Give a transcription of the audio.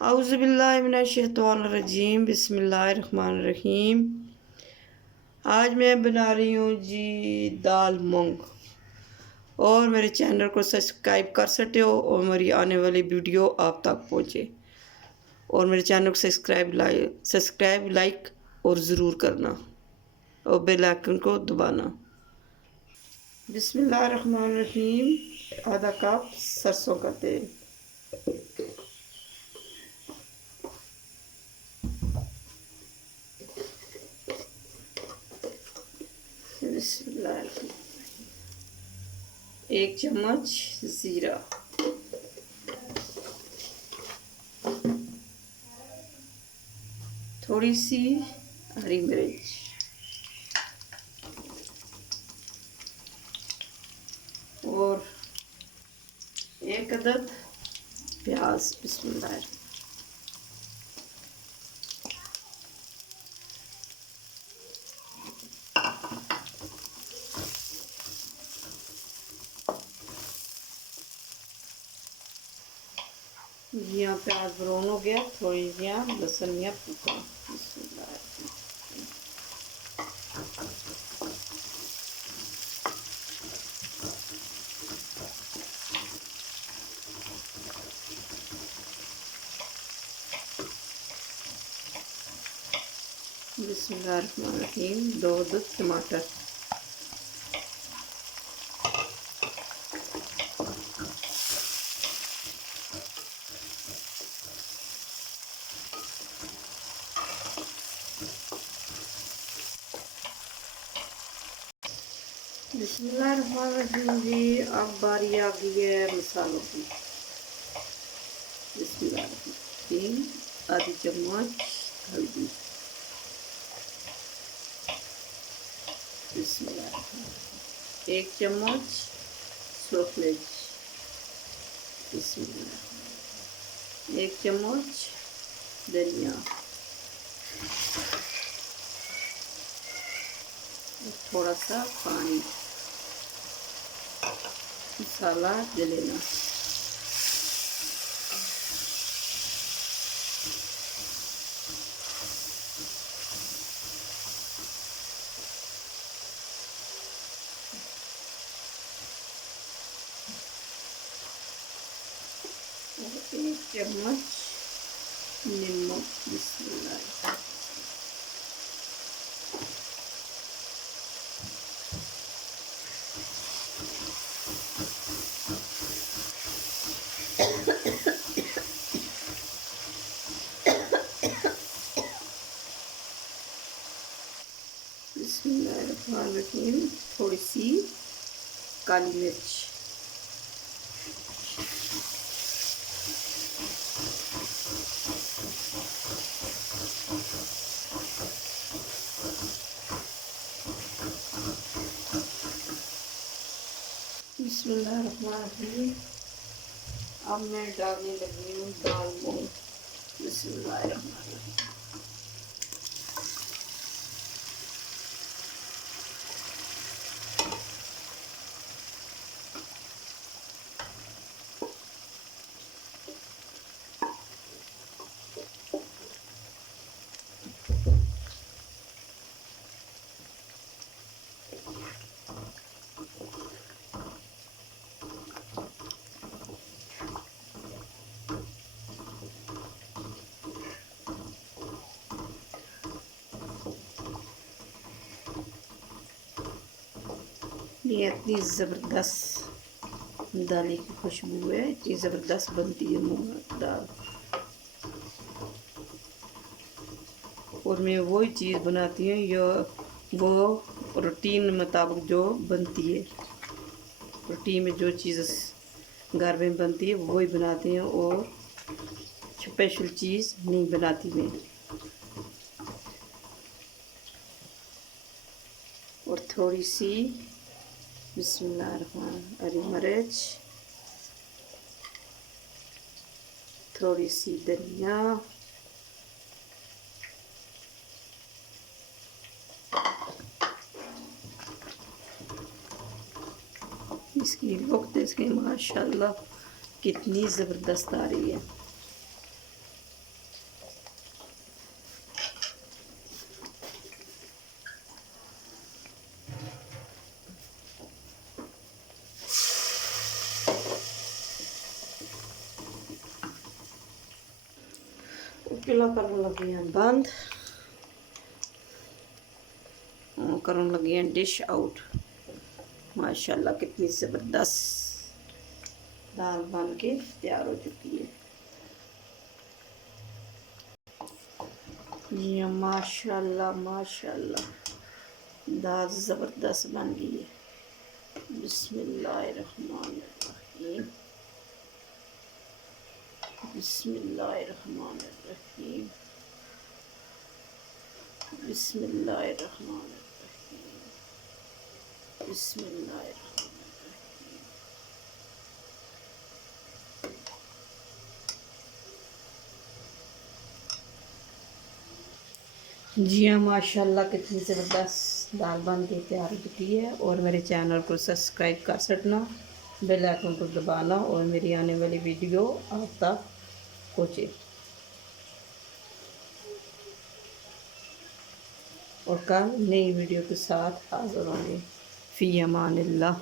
औज़ुबिल्लाहिमिनश्शैतानिर्रजीम बिस्मिल्लाहिर्रहमानिर्रहीम। आज मैं बना रही हूँ जी दाल मूंग। और मेरे चैनल को सब्सक्राइब कर सकते हो और मेरी आने वाली वीडियो आप तक पहुँचे। और मेरे चैनल को सब्सक्राइब लाइक और ज़रूर करना और बेल आइकन को दबाना। बिस्मिल्लाहिर्रहमानिर्रहीम। आधा कप सरसों का तेल, एक चम्मच ज़ीरा, थोड़ी सी हरी मिर्च और एक अदद प्याज। बिस्मिल्लाह। यहाँ प्याज ब्राउन हो गया, थोड़ी यहाँ लहसुन या पका। बिस्मिल्लाह। बिस्मिल्लाहिर्रहमानिर्रहीम। 2 अदद टमाटर, बिस्मिल्लाहिर्रहमानिर्रहीम जी। अब बारी आ गई है मसालों की। बिस्मिल्लाहिर्रहमानिर्रहीम। आधी चम्मच हल्दी, बिस्मिल्लाह। 1 चम्मच सूरख मिर्च, बिस्मिल्लाह। 1 चम्मच धनिया, थोड़ा सा पानी, मसाला जलेना। और 1 चम्मच नमक। बिस्मिल्लाह। बिस्मिल्लाहिर्रहमानिर्रहीम। थोड़ी सी काली मिर्च, बिस्मिल्लाहिर्रहमानिर्रहीम। अब मैं डालने लगी हूँ दाल मूंग। बिस्मिल्लाहिर्रहमानिर्रहीम। ये इतनी ज़बरदस्त दाल की खुशबू है, इतनी ज़बरदस्त बनती है मूंग दाल। और मैं वही चीज़ बनाती हूँ जो वो रूटीन मुताबिक जो बनती है। रूटीन में जो चीज़ घर में बनती है वही बनाती हूँ और स्पेशल चीज़ नहीं बनाती मैं। और थोड़ी सी बिस्मिल्लाह हरी मिर्च, थोड़ी सी धनिया, इसकी लुक देखिए माशाल्लाह कितनी ज़बरदस्त आ रही है। चुला करन लगी हैं बंद, करन लगी हैं डिश आउट। माशाल्लाह कितनी ज़बरदस्त दाल बन के तैयार हो चुकी है। जी हाँ, माशाल्लाह माशाल्लाह दाल ज़बरदस्त बन गई है। बिस्मिल्लाहिर्रहमानिर्रहीम, बिस्मिल्लाहिर्रहमानिर्रहीम, बिस्मिल्लाहिर्रहमानिर्रहीम, बिस्मिल्लाहिर्रहमानिर्रहीम। जी हाँ, माशाल्लाह कितनी ज़बरदस्त दाल बन के तैयार हो चुकी है। और मेरे चैनल को सब्सक्राइब कर सकना, बेल आइकन को दबाना और मेरी आने वाली वीडियो आप तक पहुँचे। और कल नई वीडियो के साथ हाज़िर होंगे। फ़ी अमानिल्लाह।